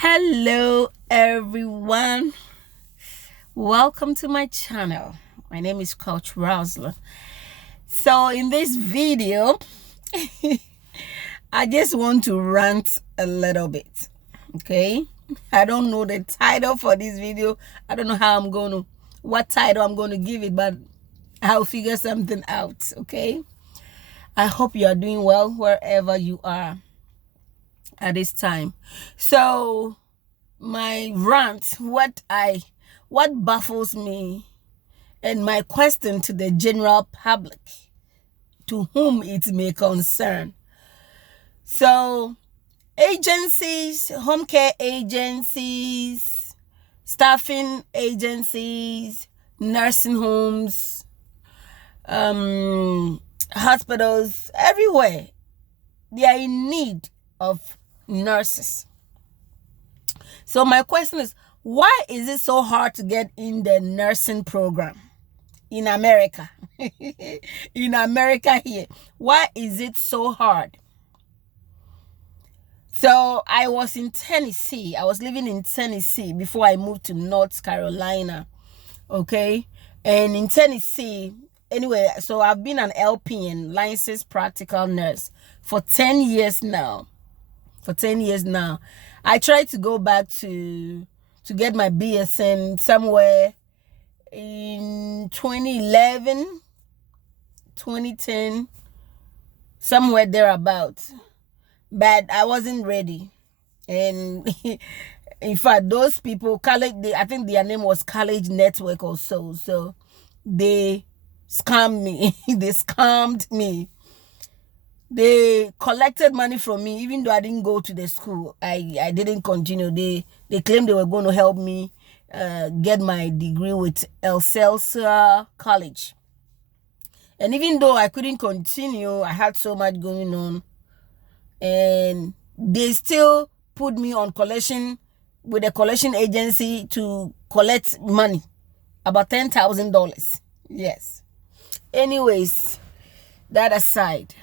Hello everyone, welcome to my channel. My name is Coach Rosla. So in this video I just want to rant a little bit. Okay, I don't know the title for this video. I don't know what title I'm going to give it, but I'll figure something out. Okay, I hope you are doing well wherever you are at this time. So my rant, what baffles me, and my question to the general public, to whom it may concern. So agencies, home care agencies, staffing agencies, nursing homes, hospitals, everywhere, they are in need of nurses. So my question is, why is it so hard to get in the nursing program in America? In America here, why is it so hard? So I was in Tennessee. I was living in Tennessee before I moved to North Carolina. Okay. And in Tennessee, anyway, so I've been an LPN, licensed practical nurse, for 10 years now. I tried to go back to get my BSN somewhere in 2011, 2010, somewhere thereabouts, but I wasn't ready. And in fact, those people, I think their name was College Network or so they scammed me. They scammed me. They collected money from me, even though I didn't go to the school. I didn't continue. They claimed they were going to help me get my degree with Excelsior College. And even though I couldn't continue, I had so much going on, and they still put me on collection with a collection agency to collect money, about $10,000. Yes. Anyways, that aside.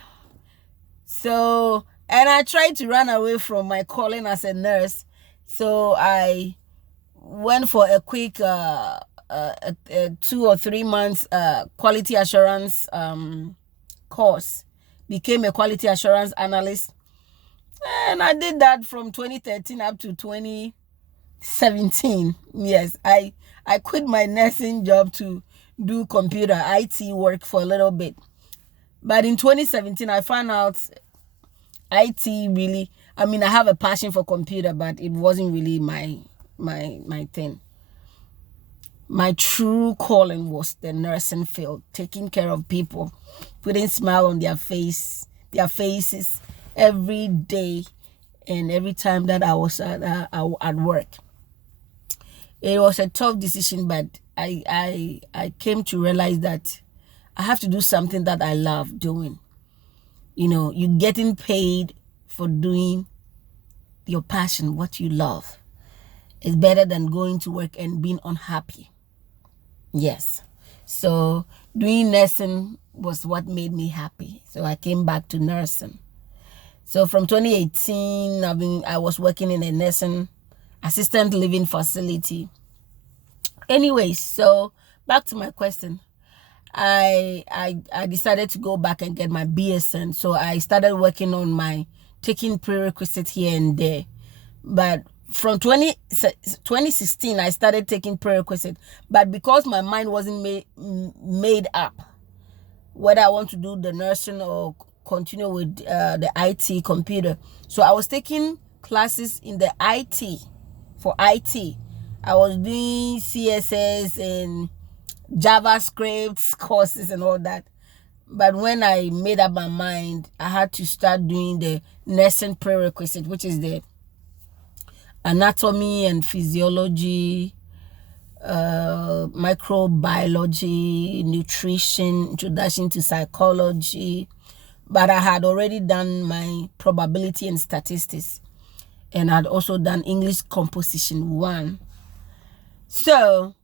So, and I tried to run away from my calling as a nurse. So I went for a quick 2 or 3 months quality assurance course. Became a quality assurance analyst. And I did that from 2013 up to 2017. Yes, I quit my nursing job to do computer IT work for a little bit. But in 2017, I found out IT really, I have a passion for computer, but it wasn't really my thing. My true calling was the nursing field, taking care of people, putting smile on their faces every day and every time that I was at work. It was a tough decision, but I came to realize that I have to do something that I love doing. You're getting paid for doing your passion, what you love. It's better than going to work and being unhappy. Yes. So doing nursing was what made me happy. So I came back to nursing. So from 2018, I was working in a nursing assistant living facility. Anyways, so back to my question. I decided to go back and get my BSN. So I started working on my taking prerequisites here and there. But from 2016, I started taking prerequisites. But because my mind wasn't made up whether I want to do the nursing or continue with the IT computer. So I was taking classes in the IT, for IT. I was doing CSS and JavaScript courses and all that. But when I made up my mind, I had to start doing the nursing prerequisite, which is the anatomy and physiology, microbiology, nutrition, introduction to psychology. But I had already done my probability and statistics, and I'd also done English composition 1. So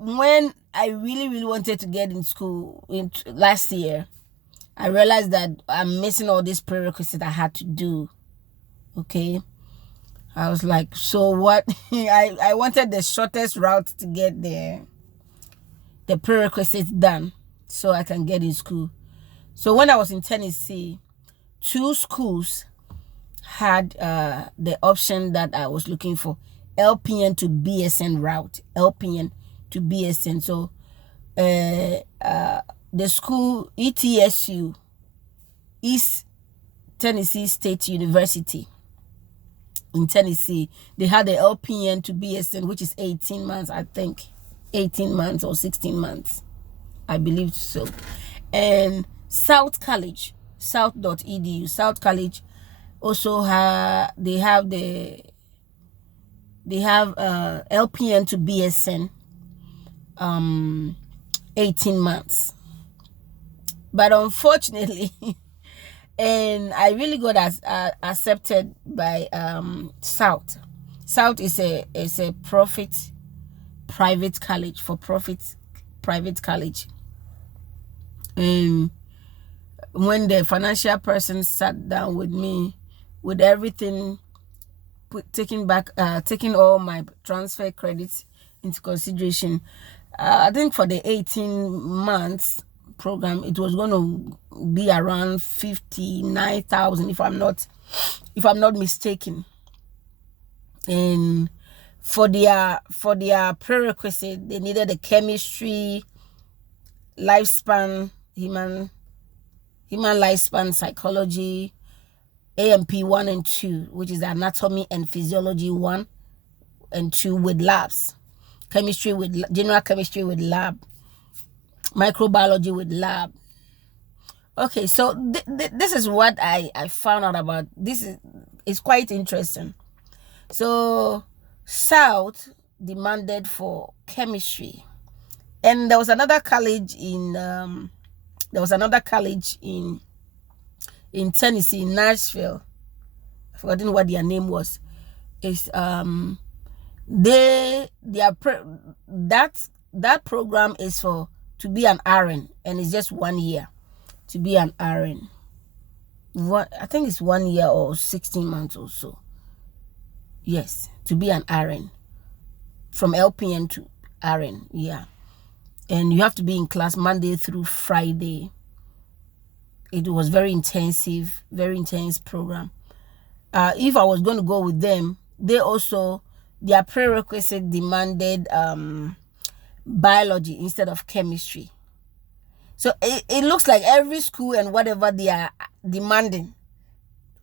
when I really wanted to get in school last year, I realized that I'm missing all these prerequisites I had to do. Okay. I was like, so what? I wanted the shortest route to get the prerequisites done so I can get in school. So when I was in Tennessee, 2 schools had the option that I was looking for, LPN to BSN route, LPN to BSN. So the school ETSU, East Tennessee State University in Tennessee, they had the LPN to BSN, which is 18 months, I think. 18 months or 16 months. I believe so. And South College, south.edu, South College also have LPN to BSN 18 months. But unfortunately, and I really got accepted by South. South is a private college, for profit private college. And when the financial person sat down with me, with everything, taking all my transfer credits into consideration, I think for the 18 months program, it was going to be around 59,000 if I'm not mistaken. And for their prerequisite, they needed a chemistry, lifespan, human lifespan psychology, AMP 1 and 2, which is anatomy and physiology 1 and 2 with labs, chemistry with general chemistry with lab, microbiology with lab. Okay, so this is what I found out about. This is quite interesting. So South demanded for chemistry, and there was another college in Tennessee, in Nashville. I've forgotten what their name was. Is that program is for to be an RN, and it's just 1 year to be an RN. I think it's 1 year or 16 months or so. Yes, to be an RN, from LPN to RN, yeah. And you have to be in class Monday through Friday. It was very intense program. If I was going to go with them, their prerequisite demanded biology instead of chemistry. So it looks like every school and whatever they are demanding,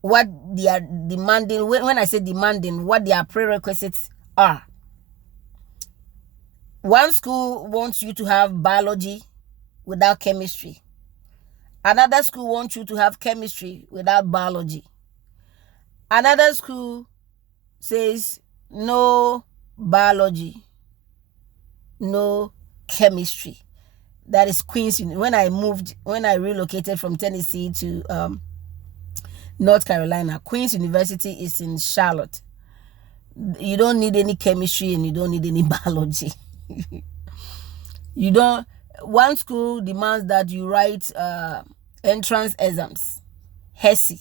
when I say demanding, what their prerequisites are. One school wants you to have biology without chemistry. Another school wants you to have chemistry without biology. Another school says no biology, no chemistry. That is Queens. When I relocated from Tennessee to North Carolina, Queens University is in Charlotte. You don't need any chemistry and you don't need any biology. One school demands that you write entrance exams, HESI.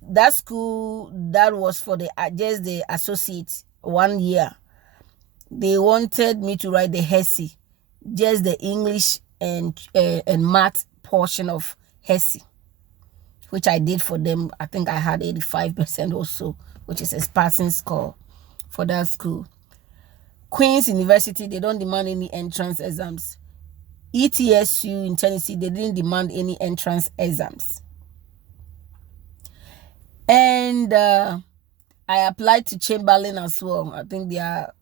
That school, that was for just the associate 1 year. They wanted me to write the HESI, just the English and math portion of HESI, which I did for them. I think I had 85% or so, which is a passing score for that school. Queens University, they don't demand any entrance exams. ETSU in Tennessee, they didn't demand any entrance exams. And I applied to Chamberlain as well. I think they are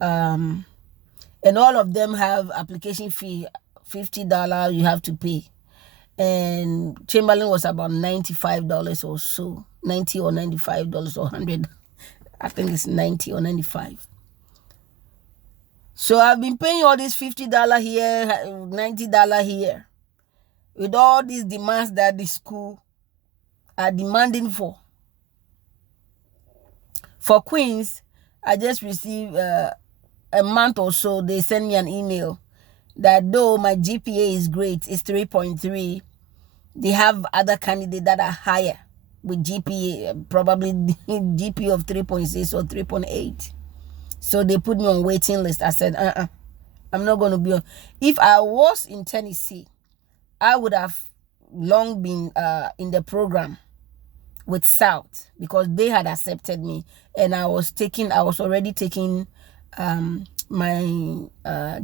and all of them have application fee, $50 you have to pay. And Chamberlain was about $95 or so, $90 or $95 or $100. I think it's $90 or $95. So I've been paying all this $50 here, $90 here, with all these demands that the school are demanding for. For Queens, I just received a month or so, they sent me an email that though my GPA is great, it's 3.3, they have other candidates that are higher with GPA, probably GPA of 3.6 or 3.8. So they put me on waiting list. I said, I'm not going to be on. If I was in Tennessee, I would have long been in the program with South, because they had accepted me, and I was already taking my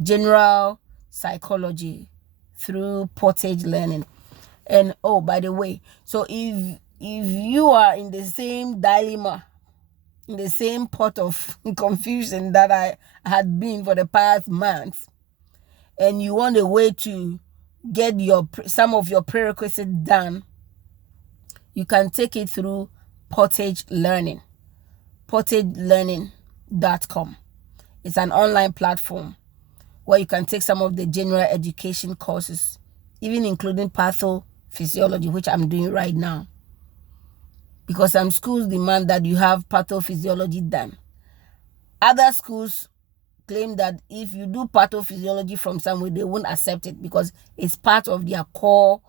general psychology through Portage Learning. And oh, by the way, so if you are in the same dilemma, in the same pot of confusion that I had been for the past month, and you want a way to get some of your prerequisites done, you can take it through Portage Learning, portagelearning.com. It's an online platform where you can take some of the general education courses, even including pathophysiology, which I'm doing right now, because some schools demand that you have pathophysiology done. Other schools claim that if you do pathophysiology from somewhere, they won't accept it because it's part of their core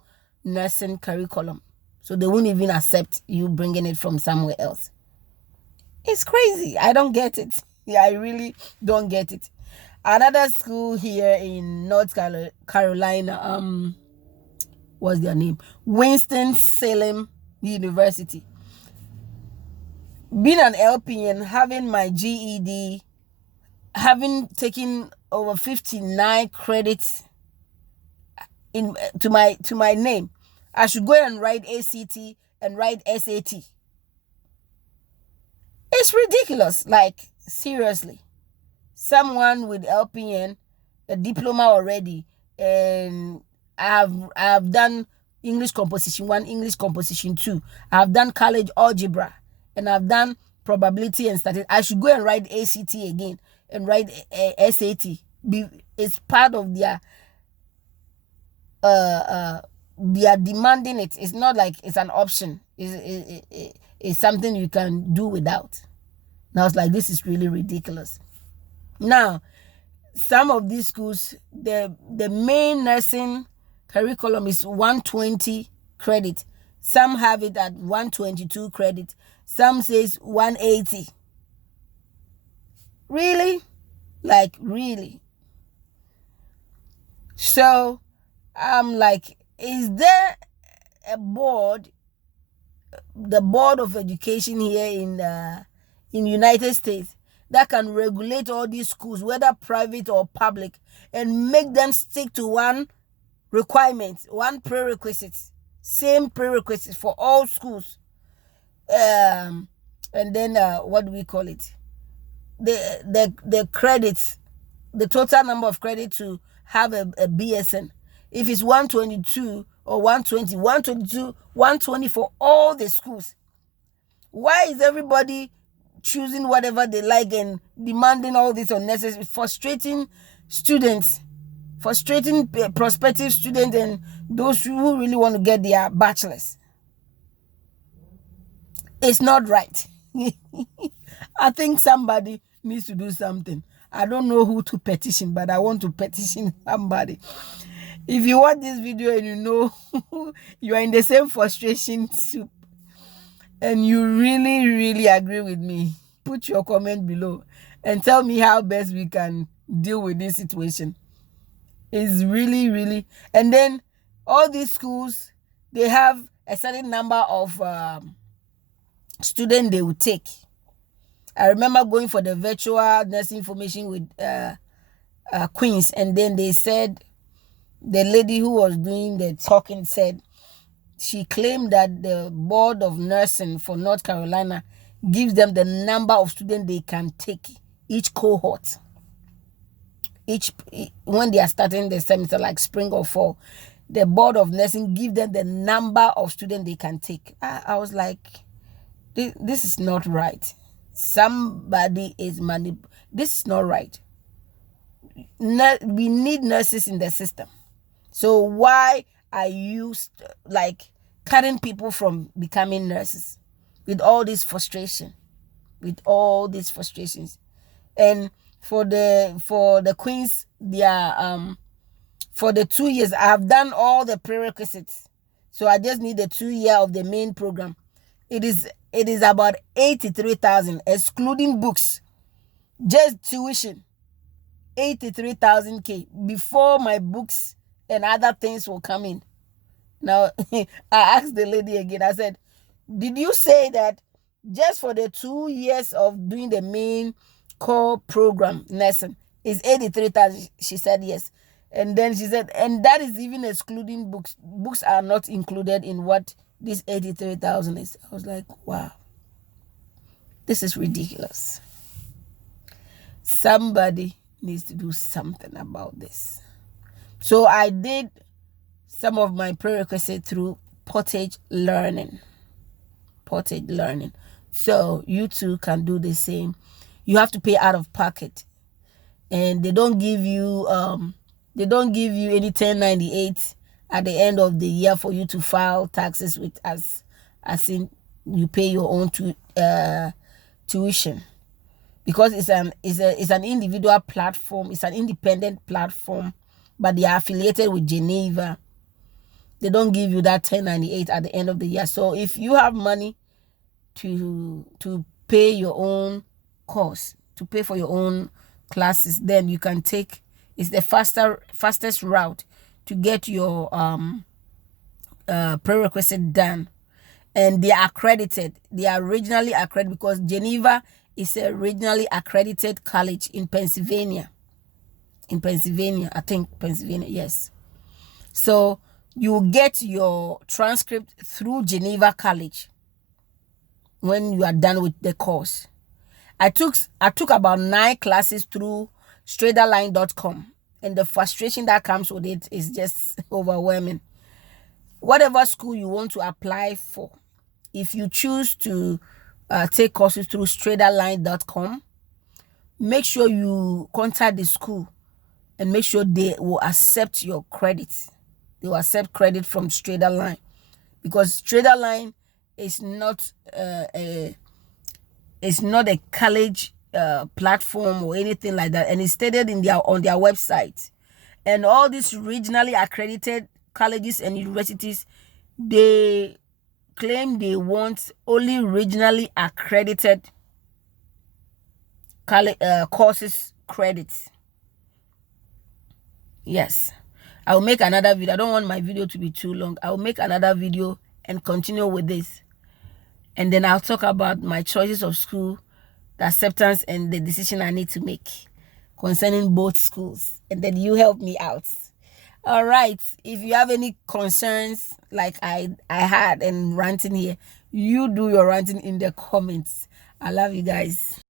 nursing curriculum. So they won't even accept you bringing it from somewhere else. It's crazy. I don't get it. Yeah, I really don't get it. Another school here in North Carolina, what's their name? Winston-Salem University. Being an LPN, having my GED, having taken over 59 credits to my name, I should go and write ACT and write SAT. It's ridiculous. Like, seriously. Someone with LPN, a diploma already, and I have done English Composition 1, English Composition 2. I have done college algebra, and I've done probability and statistics. I should go and write ACT again and write SAT. It's part of their they are demanding it. It's not like it's an option. It's something you can do without. Now it's like, this is really ridiculous. Now, some of these schools, the main nursing curriculum is 120 credit. Some have it at 122 credit. Some says 180. Really? Like, really? So I'm like, is there a board, the Board of Education here in United States, that can regulate all these schools, whether private or public, and make them stick to one requirement, one prerequisite, same prerequisite for all schools? And then what do we call it? The credits, the total number of credits to have a BSN. If it's 122 or 120, 122, 120 for all the schools. Why is everybody choosing whatever they like and demanding all this unnecessary, frustrating students, frustrating prospective students and those who really want to get their bachelors? It's not right. I think somebody needs to do something. I don't know who to petition, but I want to petition somebody. If you watch this video and you know you are in the same frustration soup and you really, really agree with me, put your comment below and tell me how best we can deal with this situation. It's really, really... And then all these schools, they have a certain number of students they will take. I remember going for the virtual nursing information with Queens, and then they said, the lady who was doing the talking said she claimed that the Board of Nursing for North Carolina gives them the number of students they can take each cohort. When they are starting the semester, like spring or fall, the Board of Nursing give them the number of students they can take. I was like, this is not right. Somebody is this is not right. We need nurses in the system. So why are you like cutting people from becoming nurses with all this frustration, with all these frustrations? And for the Queens, they are for the 2 years, I have done all the prerequisites. So I just need the 2 year of the main program. it is about 83,000 excluding books, just tuition. 83,000 K before my books and other things will come in. Now, I asked the lady again, I said, did you say that just for the 2 years of doing the main core program lesson is 83,000? She said yes. And then she said, and that is even excluding books. Books are not included in what this 83,000 is. I was like, wow, this is ridiculous. Somebody needs to do something about this. So I did some of my prerequisites through Portage Learning. So you too can do the same. You have to pay out of pocket, and they don't give you any 1098 at the end of the year for you to file taxes with us, as in you pay your own tuition, because it's an individual platform. It's an independent platform, but they are affiliated with Geneva. They don't give you that 1098 at the end of the year. So if you have money to pay your own course, to pay for your own classes, then you can take, it's the fastest route to get your prerequisite done. And they are accredited. They are regionally accredited, because Geneva is a regionally accredited college in Pennsylvania. I think Pennsylvania, yes. So you get your transcript through Geneva College when you are done with the course. I took about 9 classes through straighterline.com, and the frustration that comes with it is just overwhelming. Whatever school you want to apply for, if you choose to take courses through straighterline.com, make sure you contact the school and make sure they will accept your credits. They will accept credit from Straighterline, because Straighterline is not a college platform or anything like that, and it's stated on their website. And all these regionally accredited colleges and universities, they claim they want only regionally accredited courses credits. Yes, I will make another video. I don't want my video to be too long. I will make another video and continue with this, and then I'll talk about my choices of school, the acceptance, and the decision I need to make concerning both schools, and then you help me out. All right, if you have any concerns like I had and ranting here, you do your ranting in the comments. I love you guys.